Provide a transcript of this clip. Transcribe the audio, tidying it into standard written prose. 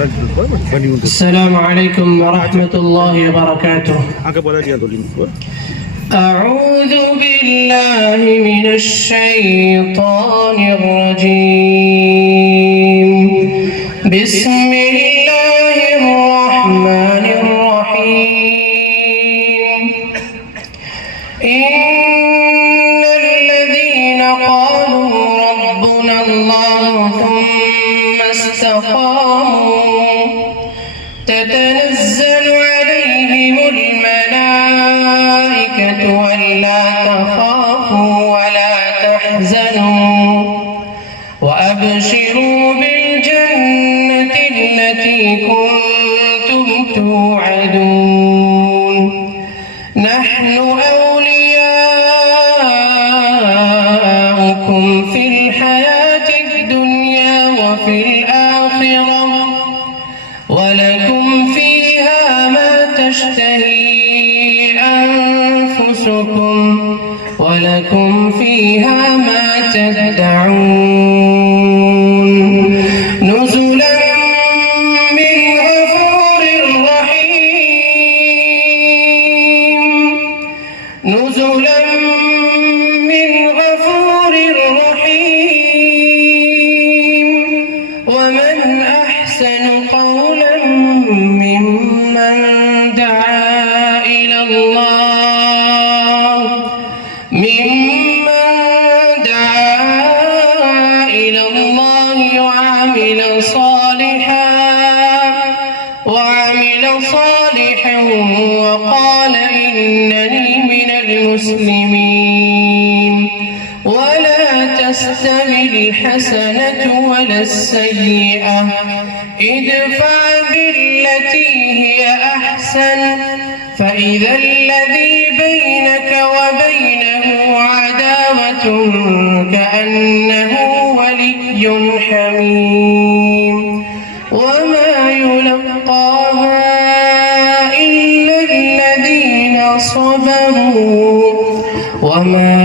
السلام عليكم ورحمة الله وبركاته. أعوذ بالله من الشيطان الرجيم. بسم الله الرحمن الرحيم. إن الذين قالوا ربنا الله ثم استقاموا تتنزل عليهم الملائكة ألا تخافوا ولا تحزنوا وأبشروا بالجنة التي كنتم توعدون. نحن أولياؤكم في الحياة الدنيا وفي الآخرة ولكم فيها ما تشتهي أنفسكم ولكم فيها ما تدعون. نزلا من غفور رحيم. نزلا من غفور رحيم. ومن أحسن قولا ممن دعا إلى الله وعمل صالحا وقال إنني من المسلمين. ولا تستوي الحسنة ولا السيئة ادفع بالتي هي أحسن فإذا الذي بينك وبينه عداوة كأنه ولي حميم. وما يلقاها إلا الذين صبروا وما